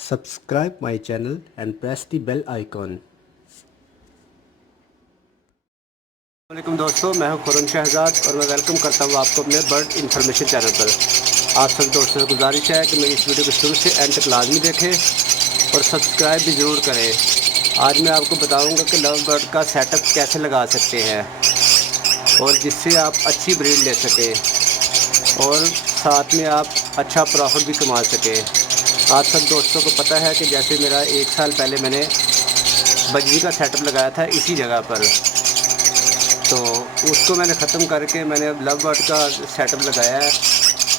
Subscribe my channel and press the bell icon. वालेकुम दोस्तों, मैं हूं खुर्रम शहजाद और मैं वेलकम करता हूं आपको अपने बर्ड इन्फॉर्मेशन चैनल पर। आप सब दोस्तों से गुजारिश है कि मेरी इस वीडियो को शुरू से एंड तक लाजमी देखें और सब्सक्राइब भी ज़रूर करें। आज मैं आपको बताऊंगा कि लव बर्ड का सेटअप कैसे लगा सकते हैं और जिससे आप अच्छी ब्रीड ले सकें और साथ में आप अच्छा प्रॉफिट भी कमा सकें। आप सब दोस्तों को पता है कि जैसे मेरा 1 साल पहले मैंने बजरी का सेटअप लगाया था इसी जगह पर, तो उसको मैंने ख़त्म करके मैंने अब लव बर्ड का सेटअप लगाया है।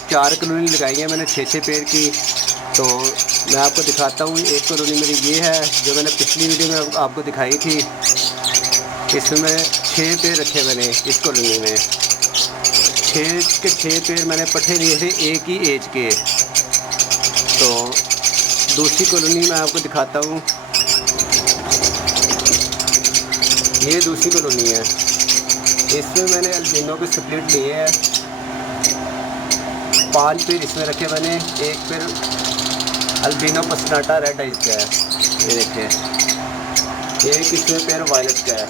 4 कॉलोनी लगाई है मैंने 6-6 पेड़ की। तो मैं आपको दिखाता हूँ, एक कॉलोनी मेरी ये है जो मैंने पिछली वीडियो में आपको दिखाई थी। इसमें 6 पेड़ रखे मैंने इस कॉलोनी में। 6 के 6 पेड़ मैंने पट्ठे लिए थे एक ही एज के। तो दूसरी कॉलोनी मैं आपको दिखाता हूँ, ये दूसरी कॉलोनी है। इसमें मैंने अल्बिनो के स्प्लिट लिए हैं। 5 पेड़ इसमें रखे मैंने। एक पेड़ अल्बिनो पसनाटा रेड आइज का है, ये देखिए। एक इसमें पेड़ वायलेट का है,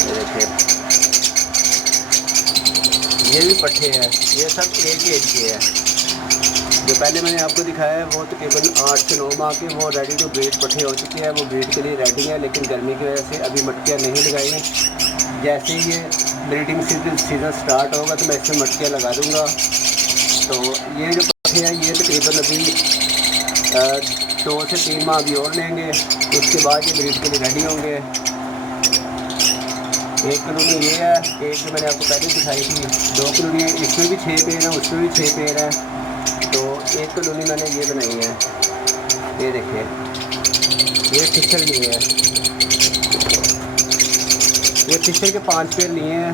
ये देखिए। ये भी पट्ठे हैं, ये सब एक ही एज के हैं। जो पहले मैंने आपको दिखाया है वो तकरीबन 8 से 9 माह के वो रेडी टू ब्रीड पट्ठे हो चुके हैं। वो ब्रीड के लिए रेडी है, लेकिन गर्मी की वजह से अभी मटकियाँ नहीं लगाई हैं। जैसे ही ये ब्रीडिंग सीज़न स्टार्ट होगा तो मैं इसमें मटकियाँ लगा दूँगा। तो ये जो पट्ठे हैं ये तकरीबन अभी 2 से 3 माह अभी और लेंगे, उसके बाद ये ब्रीड के लिए रेडी होंगे। एक कॉलोनी ये है, एक जो मैंने आपको पहले दिखाई थी। 2 कॉलोनी है, इसमें भी 6 पेड़ हैं, उसमें भी 6 पेड़ हैं। तो एक कॉलोनी मैंने ये बनाई है, ये देखिए। ये फिशर लिए है, ये फिशर के 5 पेड़ लिए हैं।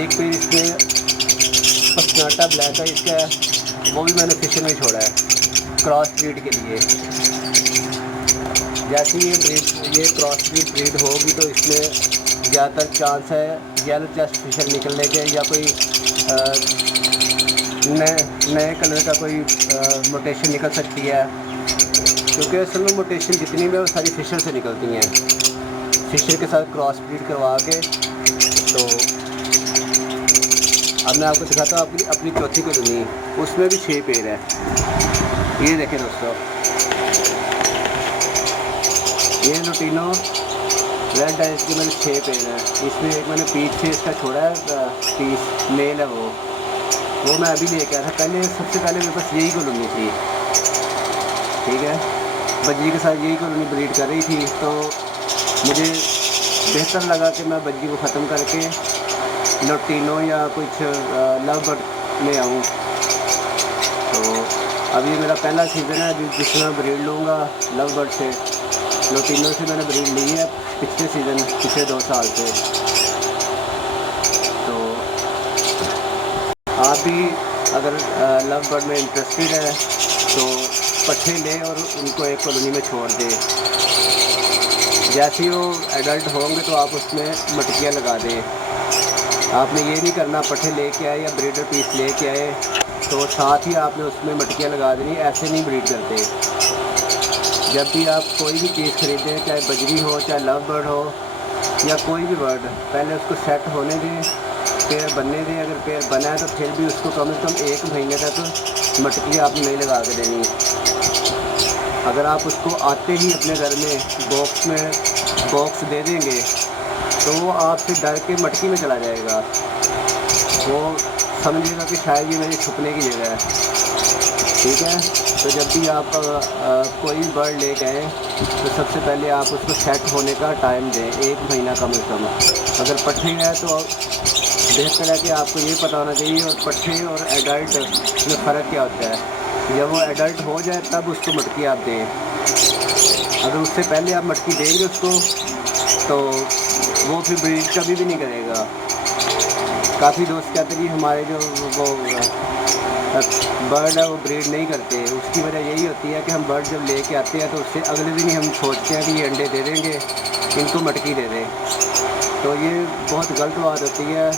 एक पेड़ इसमें पसनाटा ब्लैक है इसका है, वो भी मैंने फिशर में छोड़ा है क्रॉस ब्रीड के लिए। जैसे ये क्रॉस ब्रीड होगी तो इसमें ज़्यादातर चांस है येलो चेस्ट फिशर निकलने के, या कोई नए कलर का कोई मोटेशन निकल सकती है। क्योंकि असल में मोटेशन जितनी भी है वो सारी फिशर से निकलती हैं, फिशर के साथ क्रॉस ब्रीड करवा के। तो अब मैं आपको दिखाता हूँ अपनी चौथी कॉलोनी, उसमें भी 6 पेड़ है। ये देखें दोस्तों, ये लुटिनो रेड आइज के मेरे 6 पेड़ हैं। इसमें एक मैंने पीछ से इसका छोड़ा है, पीस मेल है वो मैं अभी लेके आया था। सबसे पहले मेरे पास यही कॉलोनी थी, ठीक है। बजरी के साथ यही कॉलोनी ब्रीड कर रही थी, तो मुझे बेहतर लगा कि मैं बजरी को ख़त्म करके लुटिनो या कुछ लव बर्ड में आऊँ। तो अब ये मेरा पहला सीज़न है जिसमें मैं ब्रीड लूँगा लव बर्ड से। लुटिनो से मैंने ब्रीड ली है पिछले सीज़न, पिछले 2 साल से। आप भी अगर लव बर्ड में इंटरेस्टेड है तो पट्ठे लें और उनको एक कॉलोनी में छोड़ दें। जैसे ही वो एडल्ट होंगे तो आप उसमें मटकियाँ लगा दें। आपने ये नहीं करना पट्ठे लेके आए या ब्रीडर पीस लेके आए तो साथ ही आपने उसमें मटकियाँ लगा देनी, ऐसे नहीं ब्रीड करते। जब भी आप कोई भी चीज़ खरीदें, चाहे बजरी हो चाहे लव बर्ड हो या कोई भी बर्ड, पहले उसको सेट होने दें, पेड़ बनने दें। अगर पेड़ बना है तो फिर भी उसको कम से कम 1 महीने तक मटकी आपने नहीं लगा के देनी। अगर आप उसको आते ही अपने घर में बॉक्स दे देंगे तो वो आपसे डर के मटकी में चला जाएगा। वो समझेगा कि शायद ये मेरी छुपने की जगह है, ठीक है। तो जब भी आप कोई भी बर्ड ले गए तो सबसे पहले आप उसको सेट होने का टाइम दें, 1 महीना कम से कम। अगर पट्ठे है तो बेहतर है कि आपको ये पता होना चाहिए और पट्ठे और एडल्ट में फ़र्क क्या होता है। जब वो एडल्ट हो जाए तब उसको मटकी आप दें। अगर उससे पहले आप मटकी देंगे उसको तो वो फिर ब्रीड कभी भी नहीं करेगा। काफ़ी दोस्त कहते हैं कि हमारे जो वो बर्ड है वो ब्रीड नहीं करते। उसकी वजह यही होती है कि हम बर्ड जब लेके आते हैं तो उससे अगले दिन ही हम सोचते हैं कि ये अंडे दे देंगे, इनको मटकी दे दें। तो ये बहुत गलत बात होती है।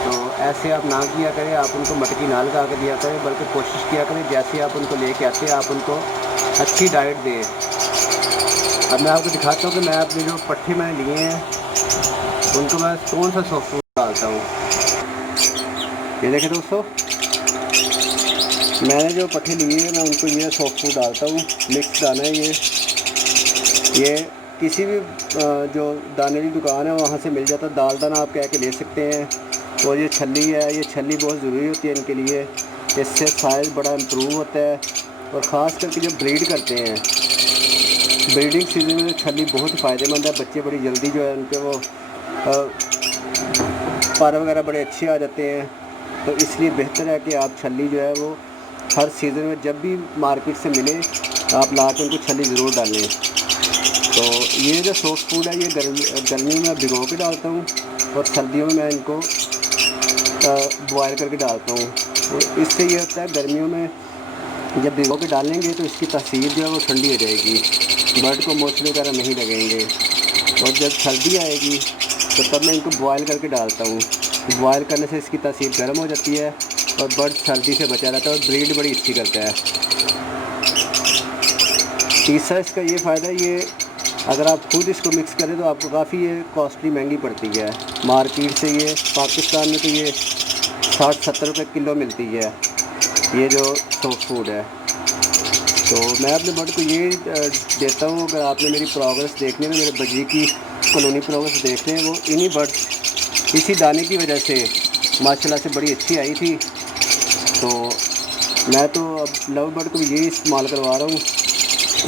तो ऐसे आप ना किया करें, आप उनको मटकी ना लगा के दिया करें, बल्कि कोशिश किया करें जैसे आप उनको लेके आते हैं आप उनको अच्छी डाइट दें। अब मैं आपको दिखाता हूँ कि मैं अपने जो पट्ठे मैंने लिए हैं उनको मैं कौन सा सॉफ्ट फूड डालता हूँ। ये देखें दोस्तों, मैंने जो पट्ठे लिए हैं मैं उनको ये सॉफ्ट फूड डालता हूँ। मिक्स दाना है ये किसी भी जो दाने की दुकान है वहाँ से मिल जाता है। दाल दाना आप कह के ले सकते हैं। और ये छल्ली है, ये छल्ली बहुत ज़रूरी होती है इनके लिए, इससे साइज़ बड़ा इम्प्रूव होता है। और ख़ास करके जब ब्रीड करते हैं, ब्रीडिंग सीजन में छल्ली बहुत फ़ायदेमंद है। बच्चे बड़ी जल्दी जो है उनके वो पर वगैरह बड़े अच्छे आ जाते हैं। तो इसलिए बेहतर है कि आप छल्ली जो है वो हर सीज़न में जब भी मार्केट से मिले आप ला के उनको छल्ली ज़रूर डालें। तो ये जो सॉफ्ट फूड है ये गर्मियों में भिगो के डालता हूँ और सर्दियों में मैं इनको बॉयल करके डालता हूँ। तो इससे ये होता है गर्मियों में जब भिगो के डालेंगे तो इसकी तासीर जो है वो ठंडी हो जाएगी, बर्ड को मोचले वगैरह नहीं लगेंगे। और जब सर्दी आएगी तो तब मैं इनको बॉयल करके डालता हूँ। बॉयल करने से इसकी तासीर गर्म हो जाती है और बर्ड सर्दी से बचा रहता है और ब्रीड बड़ी अच्छी करता है। तीसरा इसका ये फ़ायदा, ये अगर आप खुद इसको मिक्स करें तो आपको काफ़ी ये कॉस्टली महंगी पड़ती है मार्केट से। ये पाकिस्तान में तो ये 60-70 रुपये किलो मिलती है ये जो सॉफ्ट फूड है। तो मैं अपने बर्ड को ये देता हूँ। अगर आपने मेरी प्रोग्रेस देखनी है, मेरे बजरी की कॉलोनी प्रोग्रेस देखते हैं, वो इन्हीं बर्ड इसी दाने की वजह से माशाल्लाह से बड़ी अच्छी आई थी। तो मैं तो अब लव बर्ड को भी यही इस्तेमाल करवा रहा हूँ।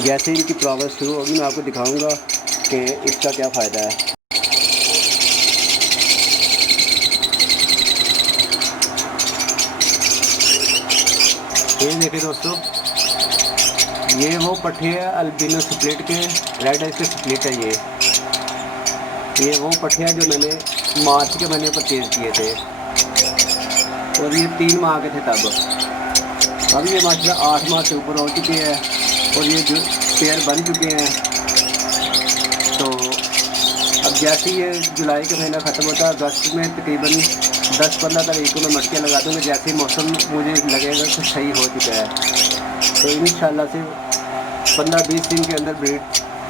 जैसे इनकी प्रोग्रेस शुरू होगी मैं आपको दिखाऊंगा कि इसका क्या फ़ायदा है। ये देखिए दोस्तों, ये वो पट्ठे हैं अल्बिनो स्प्लिट के, रेड आइज के स्प्लिट है ये वो पट्ठे हैं जो मैंने मार्च के महीने परचेज़ किए थे और ये 3 माह के थे तब। अब ये माशाल्लाह 8 माह से ऊपर हो चुके हैं और ये जो पेयर बन चुके हैं। तो अब जैसे ये जुलाई का महीना ख़त्म होता है, अगस्त में तकरीबन 10-15 तारीख को मैं मटकियाँ लगा दूँगा। जैसे ही मौसम मुझे लगेगा कि सही हो चुका है तो इंशाल्लाह से 15-20 दिन के अंदर ब्रीड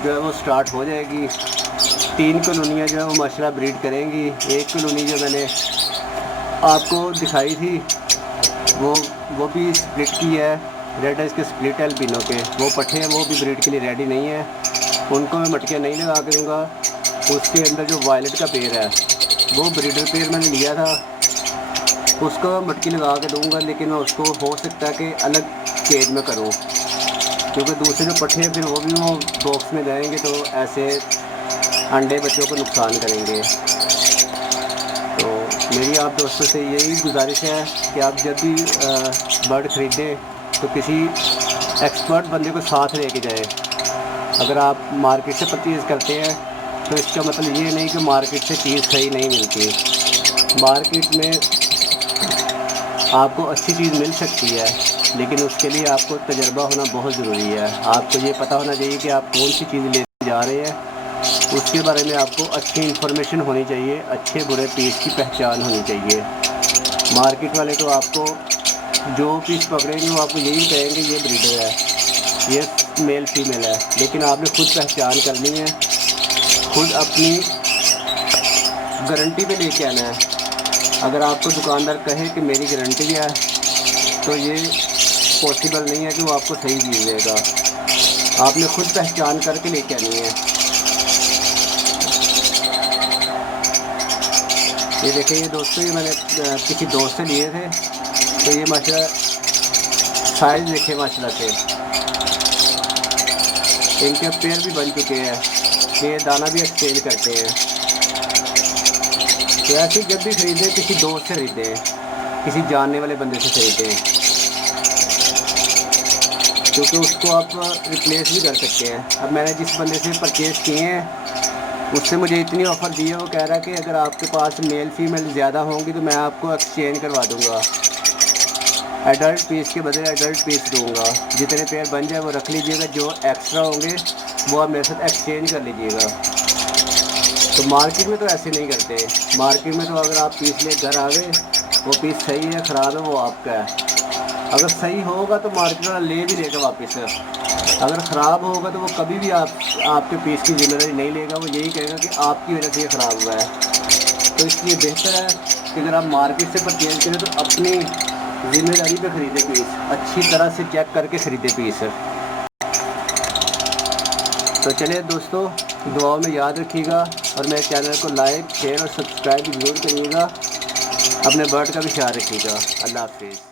जो है वो स्टार्ट हो जाएगी। 3 कॉलोनियाँ जो है वो माशाल्लाह ब्रीड करेंगी। एक कॉलोनी जो मैंने आपको दिखाई थी वो भी स्प्लिट की है, रेड आइज के स्प्लिट अल्बिनो के वो पट्ठे हैं, वो भी ब्रीड के लिए रेडी नहीं है। उनको मैं मटकियाँ नहीं लगा के दूँगा। उसके अंदर जो वायलेट का पेड़ है वो ब्रीडर पेड़ मैंने लिया था, उसको मटकी लगा के दूँगा। लेकिन मैं उसको हो सकता है कि अलग केज में करूँ, क्योंकि दूसरे जो पट्ठे हैं फिर वो भी वो बॉक्स में जाएंगे तो ऐसे अंडे बच्चों को नुकसान करेंगे। तो मेरी आप दोस्तों से यही गुजारिश है कि आप जब भी बर्ड ख़रीदें तो किसी एक्सपर्ट बंदे को साथ लेके जाए। अगर आप मार्केट से परचेज़ करते हैं तो इसका मतलब ये नहीं कि मार्केट से चीज़ सही नहीं मिलती। मार्केट में आपको अच्छी चीज़ मिल सकती है, लेकिन उसके लिए आपको तजर्बा होना बहुत ज़रूरी है। आपको ये पता होना चाहिए कि आप कौन सी चीज़ लेने जा रहे हैं, उसके बारे में आपको अच्छी इन्फॉर्मेशन होनी चाहिए, अच्छे बुरे पीस की पहचान होनी चाहिए। मार्केट वाले तो आपको जो पीस पकड़ेंगे वो आपको यही कहेंगे ये ब्रीडर है, ये मेल फीमेल है, लेकिन आपने खुद पहचान करनी है, खुद अपनी गारंटी पे लेके आना है। अगर आपको दुकानदार कहे कि मेरी गारंटी है तो ये पॉसिबल नहीं है कि वो आपको सही चीज़ देगा। आपने खुद पहचान करके लेके आनी है। ये देखिए ये दोस्तों, ये मैंने किसी दोस्त से लिए थे तो ये माशाल्लाह साइज़ देखे माशाल्लाह से, इनके पैर भी बन चुके हैं, ये दाना भी एक्सचेंज करते हैं। तो ऐसे जब भी ख़रीदें किसी दोस्त से ख़रीदें, किसी जानने वाले बंदे से ख़रीदें, क्योंकि उसको आप रिप्लेस भी कर सकते हैं। अब मैंने जिस बंदे से परचेज़ किए हैं उससे मुझे इतनी ऑफ़र दी है, वो कह रहा है कि अगर आपके पास मेल फीमेल ज़्यादा होंगी तो मैं आपको एक्सचेंज करवा दूँगा, एडल्ट पीस के बदले एडल्ट पीस दूँगा। जितने पेयर बन जाए वो रख लीजिएगा, जो एक्स्ट्रा होंगे वो आप मेरे साथ एक्सचेंज कर लीजिएगा। तो मार्केट में तो ऐसे नहीं करते। मार्केट में तो अगर आप पीस ले घर आ गए वो पीस सही है ख़राब है वो आपका है। अगर सही होगा तो मार्केट वाला ले भी लेगा वापस, अगर ख़राब होगा तो वो कभी भी आपके पीस की जिम्मेदारी नहीं लेगा। वो यही कहेगा कि आपकी वजह से ये ख़राब हुआ है। तो इसलिए बेहतर है कि अगर आप मार्केट से परचेज करें तो अपनी ज़िम्मेदारी पे ख़रीदे पीस, अच्छी तरह से चेक करके ख़रीदे पीस। तो चलिए दोस्तों, दुआओं में याद रखिएगा और मेरे चैनल को लाइक शेयर और सब्सक्राइब ज़रूर करिएगा। अपने बर्ड का भी ख्याल रखिएगा। अल्लाह हाफिज़।